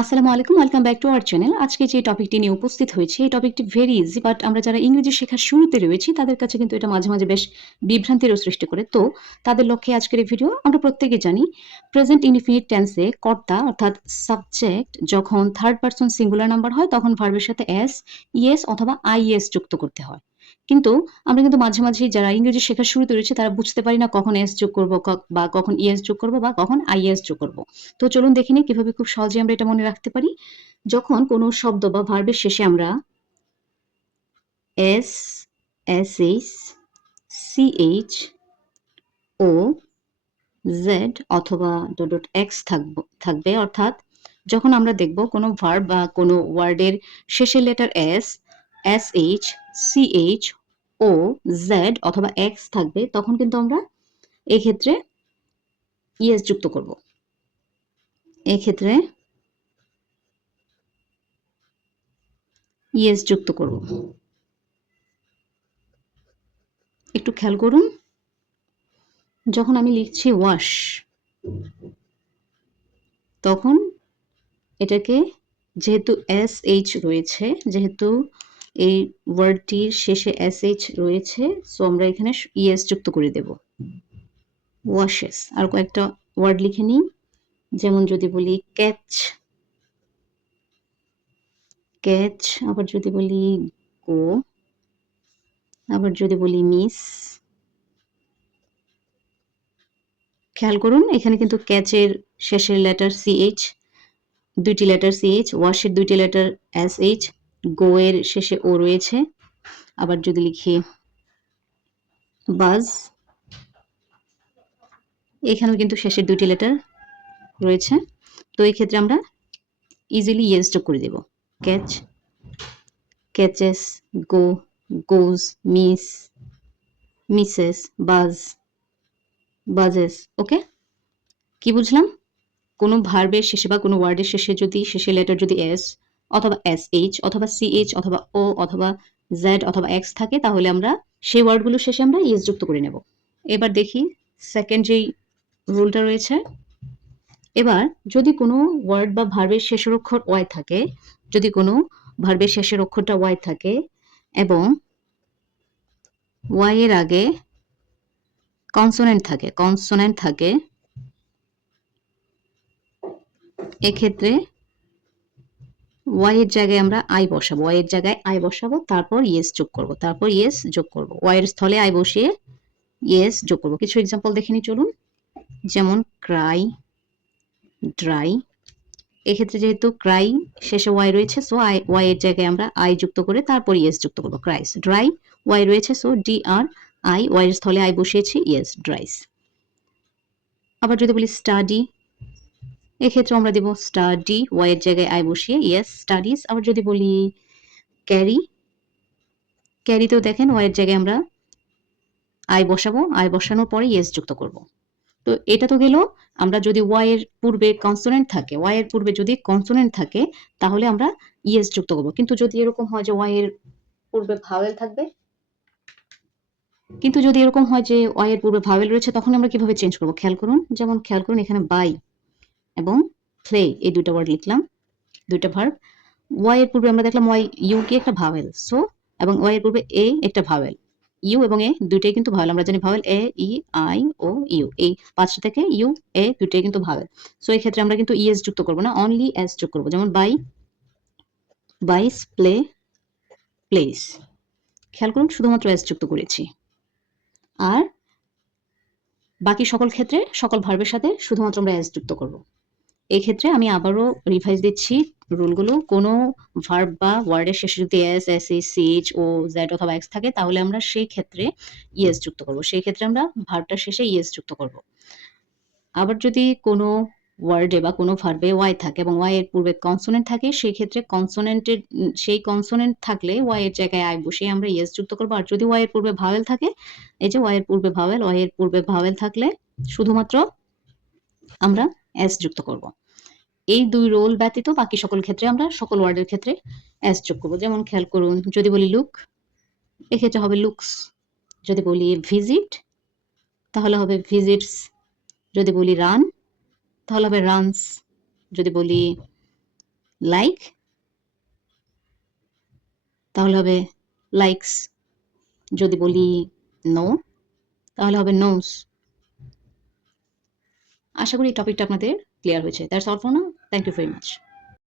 আসসালামু আলাইকুম, welcome back to our channel. আজকে যে টপিকটি নিয়ে উপস্থিত হয়েছি, এই টপিকটি ভেরি ইজি, বাট আমরা যারা ইংরেজি শেখার শুরুতে রয়েছি, তাদের কাছে কিন্তু এটা মাঝে, মাঝে বেশ বিভ্রান্তিরও সৃষ্টি করে। তো তাদের লক্ষ্যে আজকের এই ভিডিও। আমরা প্রত্যেকে জানি প্রেজেন্ট ইনডিফিনিট টেন্সে কর্তা অর্থাৎ সাবজেক্ট যখন থার্ড পারসন সিঙ্গুলার নাম্বার হয়, তখন ভার্বের সাথে এস, ইএস অথবা আইএস যুক্ত করতে হয়। কিন্তু আমরা কিন্তু মাঝে, মাঝেই যারা ইংরেজি শেখার শুরুতে রয়েছে, তারা বুঝতে পারি না কখন এস যোগ করব বা কখন ইএস যোগ করব বা কখন আইএস যোগ করব। তো চলুন দেখে নিই কিভাবে খুব সহজে আমরা এটা মনে রাখতে পারি। যখন কোনো শব্দ বা ভার্বের শেষে আমরা এস, এসএইচ, সিএইচ, ও, জেড অথবা ডট ডট এক্স থাকবে, অর্থাৎ যখন আমরা দেখব কোনো ভার্ব বা কোনো ওয়ার্ডের শেষের লেটার এস, এসএইচ, সিএইচ, ও, জেড অথবা এক্স থাকবে, তখন কিন্তু আমরা এক্ষেত্রে ইএস যুক্ত করব। এক্ষেত্রে ইএস যুক্ত করব। একটু খেয়াল করুন, যখন আমি লিখছি ওয়াশ, তখন এটাকে যেহেতু এসএইচ রয়েছে, যেহেতু এই ওয়ার্ডটির শেষে এসএইচ রয়েছে, সো আমরা এখানে ইএস যুক্ত করে দেব। ওয়াশেস। আর কয়েকটা ওয়ার্ড লিখে নিই, যেমন যদি বলি ক্যাচ, ক্যাচ, আবার যদি বলি গো, আবার যদি বলি মিস। খেয়াল করুন, এখানে কিন্তু ক্যাচের শেষের লেটার সিএইচ, দুইটি লেটার সিএইচ, ওয়াশের দুইটি লেটার এসএইচ, গো এর শেষে ও রয়েছে। আবার যদি লিখি বাজ, এখানেও কিন্তু শেষের দুইটি লেটার রয়েছে। তো এই ক্ষেত্রে আমরা ইজিলি ইয়েস যোগ করে দেব। ক্যাচ, ক্যাচেস, গো, গোজ, মিস, মিসেস, বাজ, বাজেস। ওকে, কি বুঝলাম? কোনো ভার্বের শেষে বা কোনো ওয়ার্ডের শেষে যদি শেষের লেটার যদি এস অথবা এস এইচ অথবা সি এইচ অথবা ও অথবা জেড অথবা এক্স থাকে, তাহলে আমরা সেই ওয়ার্ডগুলোর শেষে আমরা ইয়েস যুক্ত করে নেব। এবার দেখি সেকেন্ড যেই রুলটা রয়েছে। এবার যদি কোনো ওয়ার্ড বা ভার্বের শেষের অক্ষর ওয়াই থাকে, যদি কোনো ভার্বের শেষের অক্ষরটা ওয়াই থাকে এবং ওয়াই এর আগে কনসোনেন্ট থাকে, এক্ষেত্রে ওয়াই এর জায়গায় আমরা আই বসাবো, ওয়াই এর জায়গায় আই বসাবো, তারপর ইয়েস যোগ করব, তারপর ইয়েস যোগ করব, ওয়াই এর স্থলে আই বসিয়ে ইয়েস যোগ করব। কিছু এক্সাম্পল দেখে নিই চলুন, যেমন ক্রাই, ড্রাই। এক্ষেত্রে যেহেতু ক্রাই শেষে ওয়াই রয়েছে, সো ওয়াই এর জায়গায় আমরা আই যুক্ত করে তারপর ইয়েস যুক্ত করবো। ক্রাইস। ড্রাই, ওয়াই রয়েছে, so D R I, Y এর স্থলে আই বসিয়েছি, ইয়েস, ড্রাইস। আবার যদি বলি স্টাডি, এক্ষেত্রে আমরা দিব স্টাডি, ওয়াই এর জায়গায় আই বসিয়ে ইয়েস, স্টাডিজ। আবার যদি বলি ক্যারি, ক্যারিতেও দেখেন ওয়াই এর জায়গায় আমরা আই বসাবো, আই বসানোর পরে ইয়েস যুক্ত করব। তো এটা তো গেল, আমরা যদি ওয়াই এর পূর্বে কনসোনেন্ট থাকে, ওয়াই এর পূর্বে যদি কনসোনেন্ট থাকে, তাহলে আমরা ইয়েস যুক্ত করব। কিন্তু যদি এরকম হয় যে ওয়াই এর পূর্বে ভাওয়েল থাকবে, কিন্তু যদি এরকম হয় যে ওয়াই এর পূর্বে ভাওয়েল রয়েছে, তখন আমরা কিভাবে চেঞ্জ করব? খেয়াল করুন, যেমন খেয়াল করুন এখানে বাই এবং প্লে, এই দুইটা ওয়ার্ড লিখলাম, দুইটা ভার্ব। ওয়াই এর পূর্বে আমরা দেখলাম ওয়াই ইউ কি একটা ভাওয়েল, সো এবং ওয়াই এর পূর্বে এ একটা ভাওয়েল, ইউ এবং এ দুইটাই কিন্তু ভাওয়েল। আমরা জানি vowel A, E, I, O, U, এই পাঁচটা থেকে ইউ, এ দুইটাই কিন্তু ভাওয়েল। সো এই ক্ষেত্রে আমরা কিন্তু ইএস যুক্ত করব না, অনলি এস যোগ করব। যেমন বাই, বাইস, প্লে, প্লেস। খেয়াল করুন, শুধুমাত্র এস যুক্ত করেছি। আর বাকি সকল ক্ষেত্রে সকল ভার্বের সাথে শুধুমাত্র আমরা এস যুক্ত করব। এই ক্ষেত্রে আমি আবারও রিভাইজ দিচ্ছি রুলগুলো। কোনো ভার্ব বা ওয়ার্ডের শেষে যদি এস, এস, এ, সি, এইচ, ও, জেড অথবা এক্স থাকে, তাহলে আমরা সেই ক্ষেত্রে ইএস যুক্ত করব। সেই ক্ষেত্রে আমরা ভার্বটার শেষে ইএস যুক্ত করব। আবার যদি কোনো ওয়ার্ডে বা কোনো ভার্বে ওয়াই থাকে এবং ওয়াই এর পূর্বে কনসোনেন্ট থাকে, সেই ক্ষেত্রে কনসোনেন্টের সেই কনসোনেন্ট থাকলে ওয়াই এর জায়গায় আই বসিয়ে আমরা ইএস যুক্ত করব। আর যদি ওয়াই এর পূর্বে ভাওয়েল থাকে, এই যে ওয়াই এর পূর্বে ভাওয়েল, ওয়াই এর পূর্বে ভাওয়েল থাকলে শুধুমাত্র আমরা এস যুক্ত করব। এই দুই রোল ব্যতীত বাকি সকল ক্ষেত্রে আমরা সকল ওয়ার্ডের ক্ষেত্রে এস যোগ করব। যেমন খেয়াল করুন, যদি বলি লুক, এক্ষেত্রে হবে লুকস। যদি বলি ভিজিট, তাহলে হবে ভিজিটস। যদি বলি রান, তাহলে হবে রানস। যদি বলি লাইক, তাহলে হবে লাইকস। যদি বলি নো, তাহলে হবে নোস। আশা করি এই টপিকটা আপনাদের ক্লিয়ার হয়েছে। That's all for now. Thank you very much.